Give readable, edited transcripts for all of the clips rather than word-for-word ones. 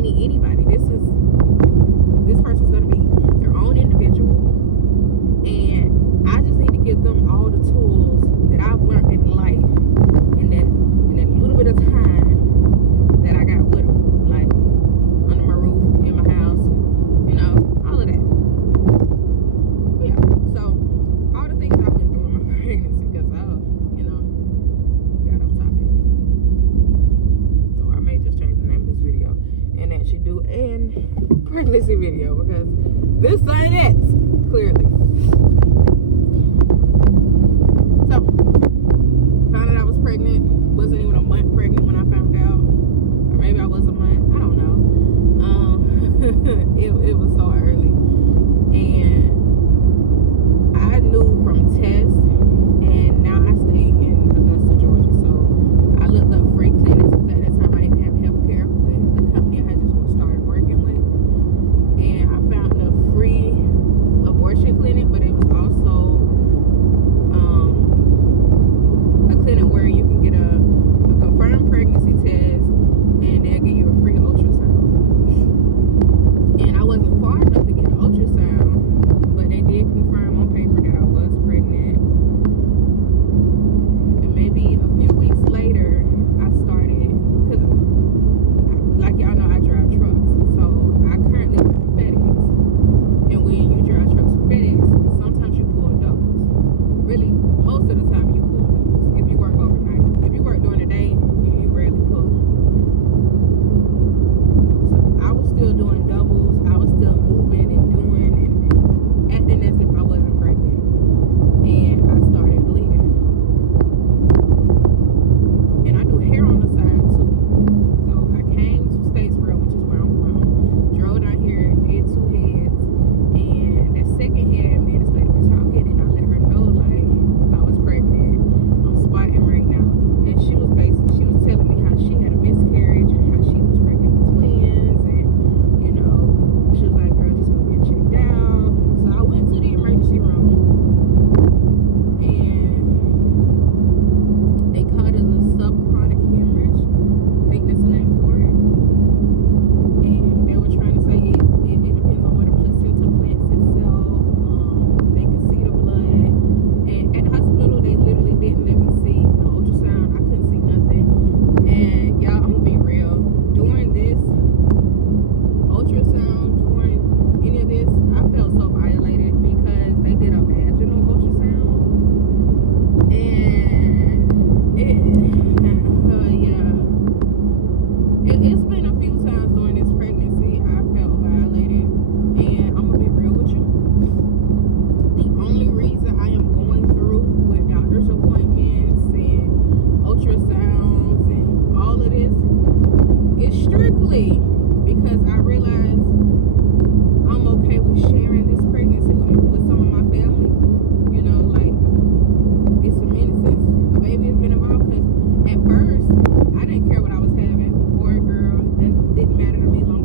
any anybody. This person's gonna be their own individual, and I just need to give them all the tools that I've learned in life, and that little bit of time that I got with them, like under my roof, in my house, all of that. Yeah. So all the things I went through in my pregnancy, because got off topic. Or I may just change the name of this video and actually do an pregnancy video, because this ain't it, clearly. So found out I was pregnant. Wasn't even a month pregnant when I found out, or maybe I was a month. I don't know. It was so early, and I knew from tests, and now I stay in Augusta, Georgia. So I looked up free clinics, because at that time I didn't have health care with the company I had just started working with, and I found a free abortion clinic, but it was also a clinic where you can get a confirmed pregnancy test, and they'll give you a free ultrasound. And I wasn't far enough to get an ultrasound, but they did confirm on paper that I was pregnant. And maybe a few weeks later, I started, because like y'all know, I drive trucks. So I currently work for FedEx. And when you drive trucks for FedEx, sometimes you pull doubles. Really, most of the time you pull doubles. If you work overnight. If you work during the day, you rarely pull. So I was still doing doubles. I was still moving and doing and acting as if I wasn't pregnant. And I started bleeding. And I do hair on the side too. So I came to Statesboro, which is where I'm from. Drove down here, did 2 heads. And that second head, me and this lady were talking, and I let her know, like, I was pregnant. I'm spotting right now. And she was telling me how she had a miscarriage and how she was pregnant with twins. And, she was like, girl, just go get checked out. So I went to the emergency room, and they called it a subchronic hemorrhage. I think that's the name for it. And they were trying to say it depends on where the placenta plants itself. They could see the blood. And at the hospital, they literally didn't let me see the ultrasound. I couldn't see nothing. And y'all, I'm gonna be real. During this ultrasound, during any of this, I felt so violated, because they did a vaginal ultrasound. And it's been a few times during this pregnancy I felt violated. And I'm gonna be real with you. The only reason I am going through with doctor's appointments and ultrasounds and all of this is strictly because I realize I'm okay with sharing this pregnancy with some of my family. Like, it's some innocence. A baby has been involved, because at first I didn't care what I was having, boy or girl. That didn't matter to me. Long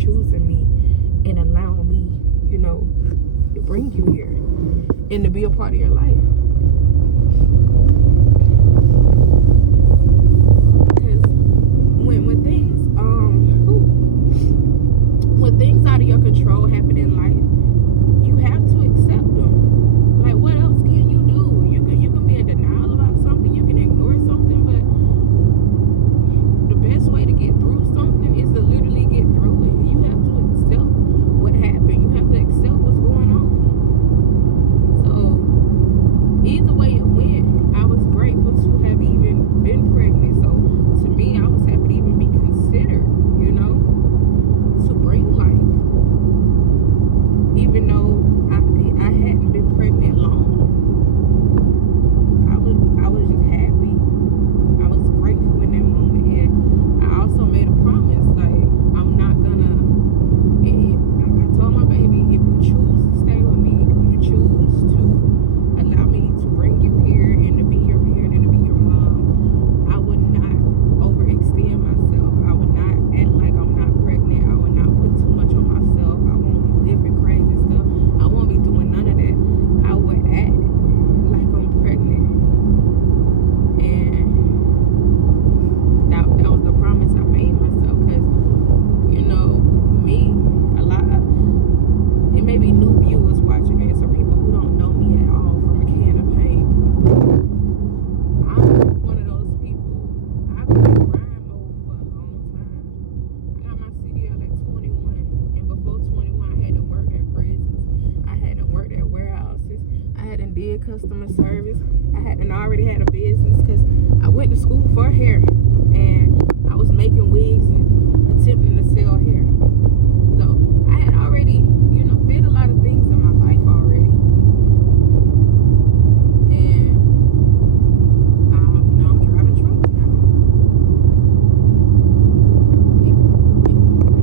choosing me and allowing me, to bring you here and to be a part of your life. Because when things out of your control happen in life, you have to accept them. Like, what else can you do? You can be in denial about something, you can ignore something, but the best way to get through something is to literally get through it. You have to accept what happened. You have to accept what's going on. So either way it went, I was grateful to have even been pregnant. So to me, I was happy to even be considered, to bring life. Even though I hadn't been pregnant long, I was just happy. I was grateful in that moment, and I also made a promise, like, I'm not gonna. I told my baby, if you choose to stay with me, if you choose to allow me to bring you here and to be your parent and to be your mom, I would not overextend myself. I would not act like I'm not pregnant. I would not put too much on myself. I won't be living crazy stuff. I won't be doing none of that. I would act like I'm pregnant. And that was the promise I made myself. Because, me, it may be new viewers watching this or people who don't know me at all from a can of paint. I'm one of those people. I've been in grind mode for a long time. I got my CDL at 21, and before 21, I hadn't worked at prisons. I hadn't worked at warehouses. I hadn't did customer service. I hadn't already had a business because I went to school for hair, and I was making wigs and attempting to sell hair. So I had already, did a lot of things in my life already. And, I'm driving trucks now.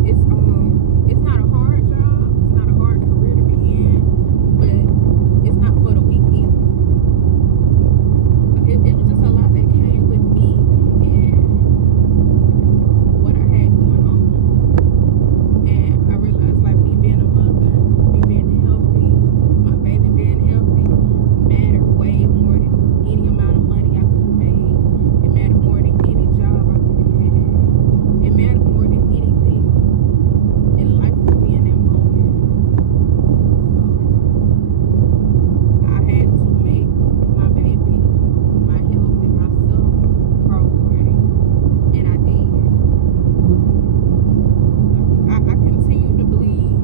It's not a hard job. It's not a hard career to be in, but it's not for the weak either. It was just a lot that came with me and what I had going on. And I realized, like, me being a mother, me being healthy, my baby being healthy, mattered way more than any amount of money I could have made. It mattered more than any job I could have had. It mattered more than anything in life to me in that moment. So I had to make my baby, my health, and myself priority. And I did. I continued to bleed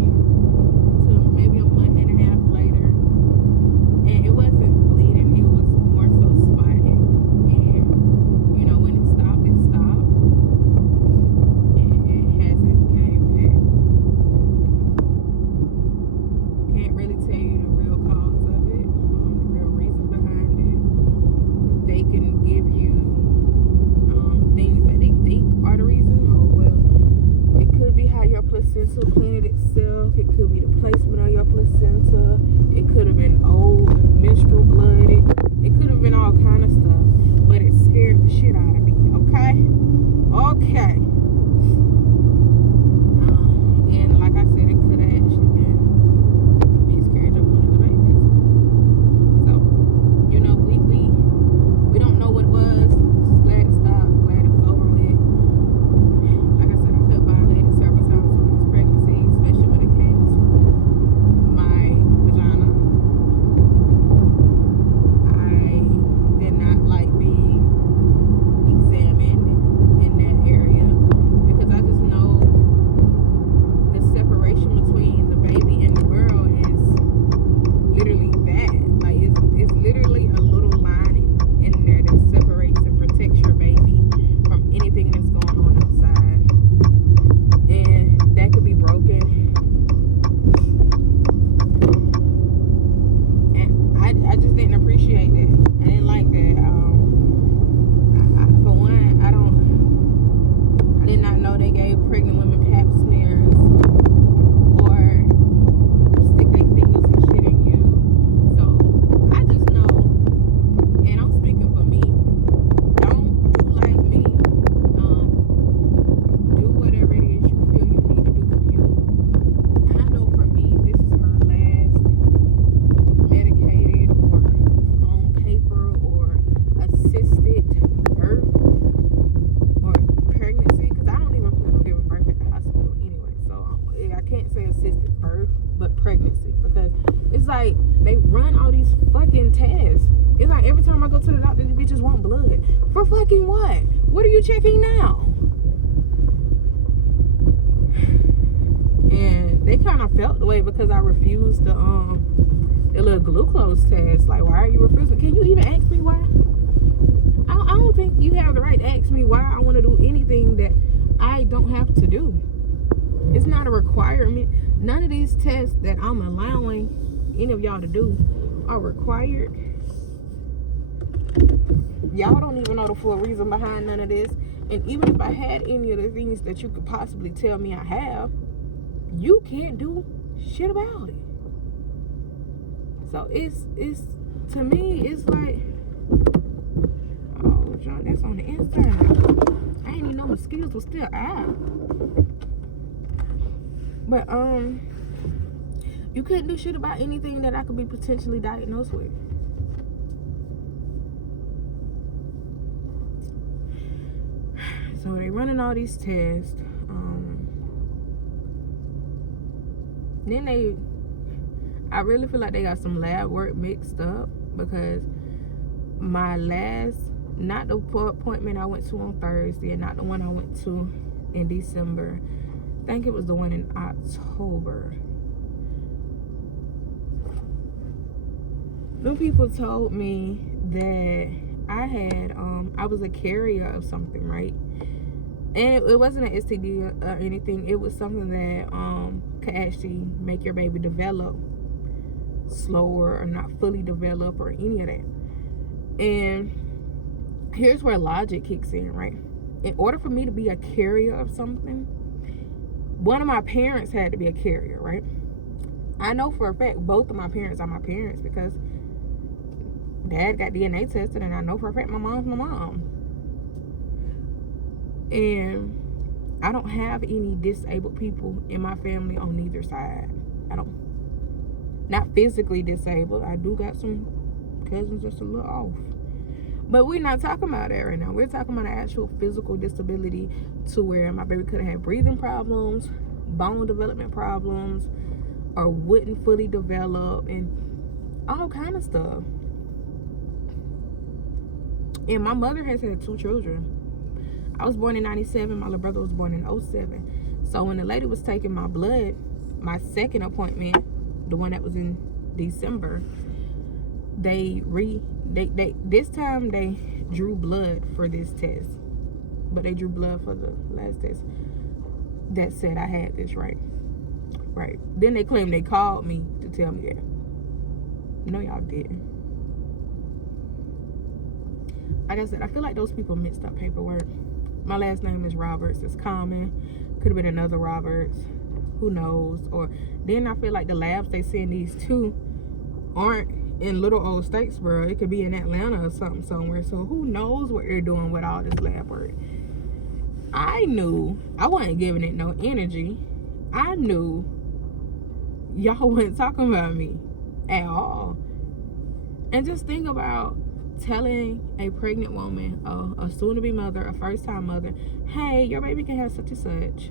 till maybe a month and a half later, and it wasn't bleeding, it was more so spotting. And when it stopped, and it hasn't came back. Can't really tell you the real cause of it, the real reason behind it. They can give you things that they think are the reason. It could be how your placenta cleaned itself. It could be the placement of your placenta. It could have been old menstrual blood. It could have been all kind of stuff. But it scared the shit out of me. Okay. And like I said, it could have actually been a miscarriage of one of the babies. So, we don't know what it was. Just glad it stopped. Glad it was over with. Like I said, I felt violated several times during this pregnancy, especially when it came to my vagina. I did not like being examined in that area. can't say assisted birth, but pregnancy, because it's like they run all these fucking tests. It's like every time I go to the doctor, these bitches want blood. For fucking what? What are you checking now? And they kind of felt the way because I refused the little glucose test. Like, why are you refusing? Can you even ask me why? I don't think you have the right to ask me why I want to do anything that I don't have to do. It's not a requirement. None of these tests that I'm allowing any of y'all to do are required. Y'all don't even know the full reason behind none of this. And even if I had any of the things that you could possibly tell me I have, you can't do shit about it. So it's to me, it's like, oh, John, that's on the inside. I didn't even know mosquitoes were still out. But you couldn't do shit about anything that I could be potentially diagnosed with. So they running all these tests. Then I really feel like they got some lab work mixed up, because my last, not the appointment I went to on Thursday, and not the one I went to in December, I think it was the one in October. Them people told me that I was a carrier of something, right? And it wasn't an STD or anything. It was something that could actually make your baby develop slower or not fully develop or any of that. And here's where logic kicks in, right? In order for me to be a carrier of something, one of my parents had to be a carrier, right? I know for a fact both of my parents are my parents, because Dad got DNA tested, and I know for a fact my mom's my mom. And I don't have any disabled people in my family on neither side. I don't. Not physically disabled. I do got some cousins that's a little off. But we're not talking about that right now. We're talking about an actual physical disability, to where my baby could have had breathing problems, bone development problems, or wouldn't fully develop, and all kind of stuff. And my mother has had 2 children. I was born in 97. My little brother was born in 07. So when the lady was taking my blood, my second appointment, the one that was in December, this time they drew blood for this test. But they drew blood for the last test that said I had this, right? Right. Then they claimed they called me to tell me that. No, y'all didn't. Like I said, I feel like those people mixed up paperwork. My last name is Roberts. It's common. Could have been another Roberts. Who knows? Or then I feel like the labs they send these to aren't in little old Statesboro. It could be in Atlanta or something somewhere. So who knows what they're doing with all this lab work. I knew I wasn't giving it no energy. I knew y'all wasn't talking about me at all. And just think about telling a pregnant woman, a soon-to-be mother, a first-time mother, hey, your baby can have such and such.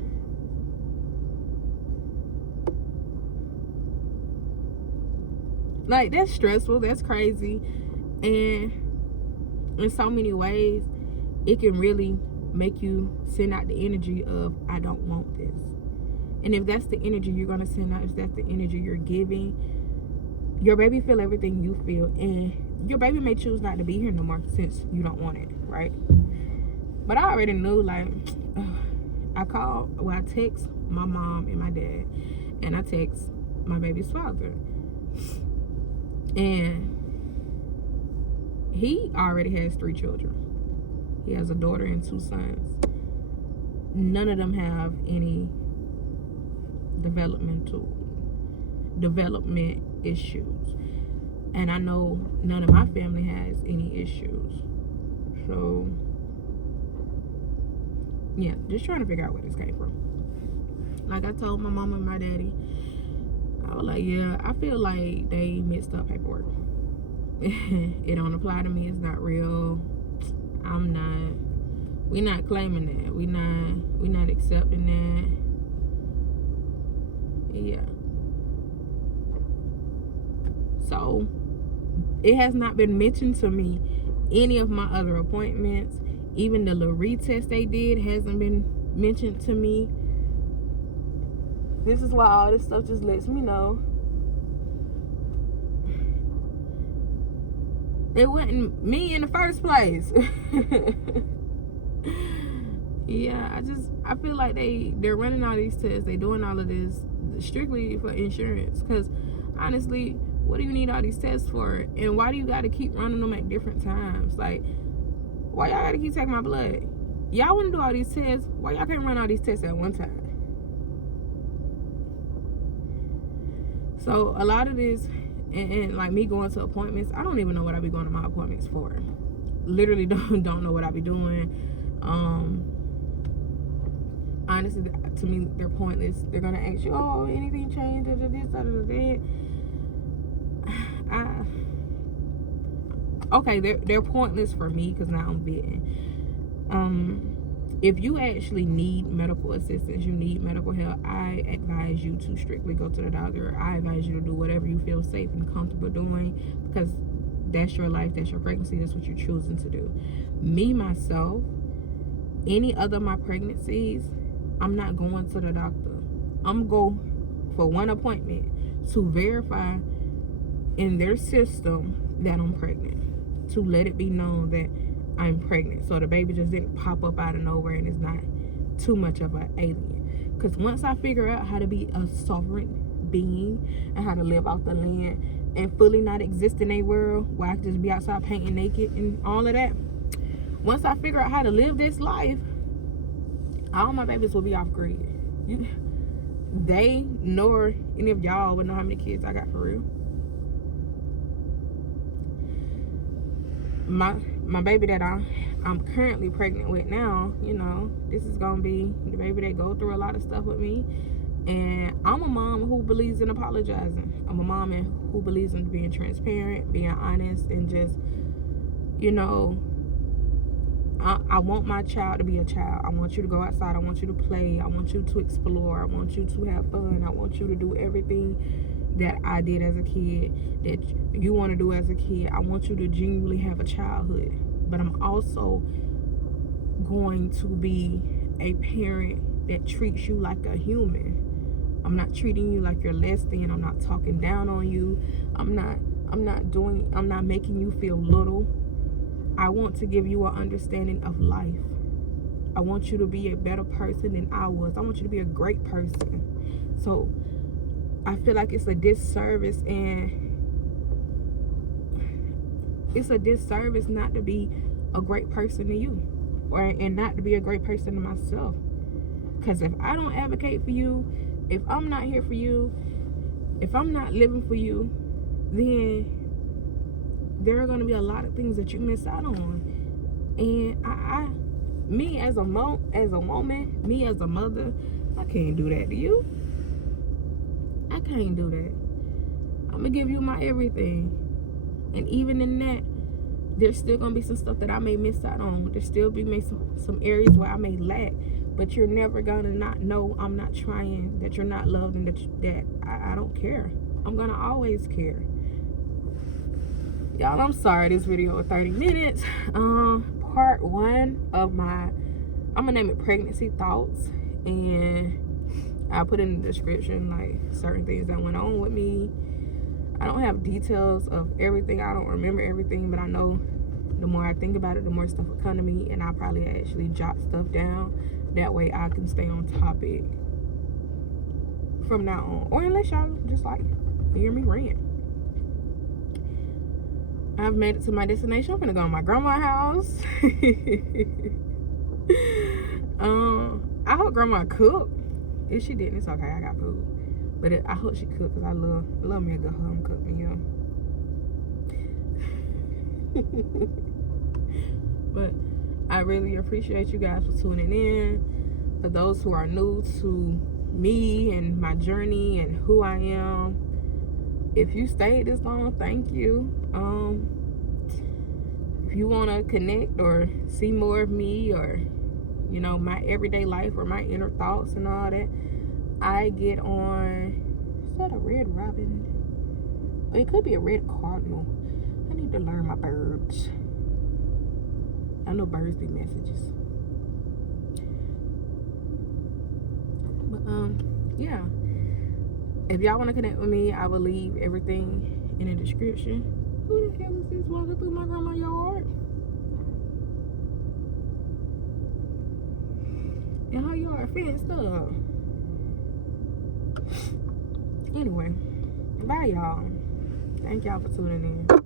Like, that's stressful. That's crazy. And in so many ways, it can really make you send out the energy of, I don't want this. And if that's the energy you're going to send out, if that's the energy you're giving, your baby feel everything you feel. And your baby may choose not to be here no more since you don't want it, right? But I already knew, like, I text my mom and my dad, and I text my baby's father. And he already has 3 children. He has a daughter and 2 sons. None of them have any development issues. And I know none of my family has any issues. So, yeah, just trying to figure out where this came from. Like I told my mama and my daddy, I was like, yeah, I feel like they mixed up paperwork. It don't apply to me. It's not real. We're not claiming that. We're not accepting Yeah. So it has not been mentioned to me any of my other appointments. Even the little retest they did hasn't been mentioned to me. This is why all this stuff just lets me know it wasn't me in the first place. Yeah, I feel like they're running all these tests, they doing all of this strictly for insurance. Because honestly, what do you need all these tests for? And why do you got to keep running them at different times? Like, why y'all got to keep taking my blood? Y'all want to do all these tests, why y'all can't run all these tests at one time? So a lot of this, and like me going to appointments, I don't even know what I be going to my appointments for. Literally don't know what I be doing. Honestly, to me, they're pointless. They're gonna ask you, oh, anything changed, this, that. Okay, they're pointless for me because now I'm vetting. If you actually need medical assistance, you need medical help, I advise you to strictly go to the doctor. I advise you to do whatever you feel safe and comfortable doing, because that's your life, that's your pregnancy, that's what you're choosing to do. Me, myself, any other of my pregnancies, I'm not going to the doctor. I'm going to go for one appointment to verify in their system that I'm pregnant, to let it be known that I'm pregnant, so the baby just didn't pop up out of nowhere and it's not too much of an alien. Because once I figure out how to be a sovereign being and how to live off the land and fully not exist in a world where I can just be outside painting naked and all of that, once I figure out how to live this life, all my babies will be off grid. They nor any of y'all would know how many kids I got for real. My baby that I'm currently pregnant with now, you know, this is gonna be the baby that go through a lot of stuff with me. And I'm a mom who believes in apologizing. I'm a mom who believes in being transparent, being honest, and just, you know, I want my child to be a child. I want you to go outside. I want you to play. I want you to explore. I want you to have fun. I want you to do everything that I did as a kid, that you want to do as a kid. I want you to genuinely have a childhood. But I'm also going to be a parent that treats you like a human. I'm not treating you like you're less than. I'm not talking down on you. I'm not making you feel little. I want to give you an understanding of life. I want you to be a better person than I was. I want you to be a great person. So I feel like it's a disservice, and it's a disservice not to be a great person to you, and not to be a great person to myself. Because if I don't advocate for you, if I'm not here for you, if I'm not living for you, then there are going to be a lot of things that you miss out on. And me as a woman, me as a mother, I can't do that to you. I can't do that. I'm gonna give you my everything, and even in that, there's still gonna be some stuff that I may miss out on. There's still be some areas where I may lack, but you're never gonna not know I'm not trying, that you're not loved, and that I don't care. I'm gonna always care. Y'all, I'm sorry this video was 30 minutes. Part 1 of I'm gonna name it Pregnancy Thoughts, and I'll put in the description like certain things that went on with me. I don't have details of everything. I don't remember everything, but I know the more I think about it, the more stuff will come to me, and I'll probably actually jot stuff down. That way I can stay on topic from now on. Or unless y'all just like hear me rant. I've made it to my destination. I'm gonna go to my grandma's house. I hope grandma cooked. If she didn't, it's okay. I got food. But I hope she cooked, because I love me a good home cooked meal. But I really appreciate you guys for tuning in. For those who are new to me and my journey and who I am, if you stayed this long, thank you. If you want to connect or see more of me, or you know, my everyday life or my inner thoughts and all that, I get on, is that a red robin? It could be a red cardinal. I need to learn my birds. I know birds be messages. But yeah. If y'all want to connect with me, I will leave everything in the description. Who the hell is this walking through my grandma's yard? And her yard fenced up. Anyway, bye y'all. Thank y'all for tuning in.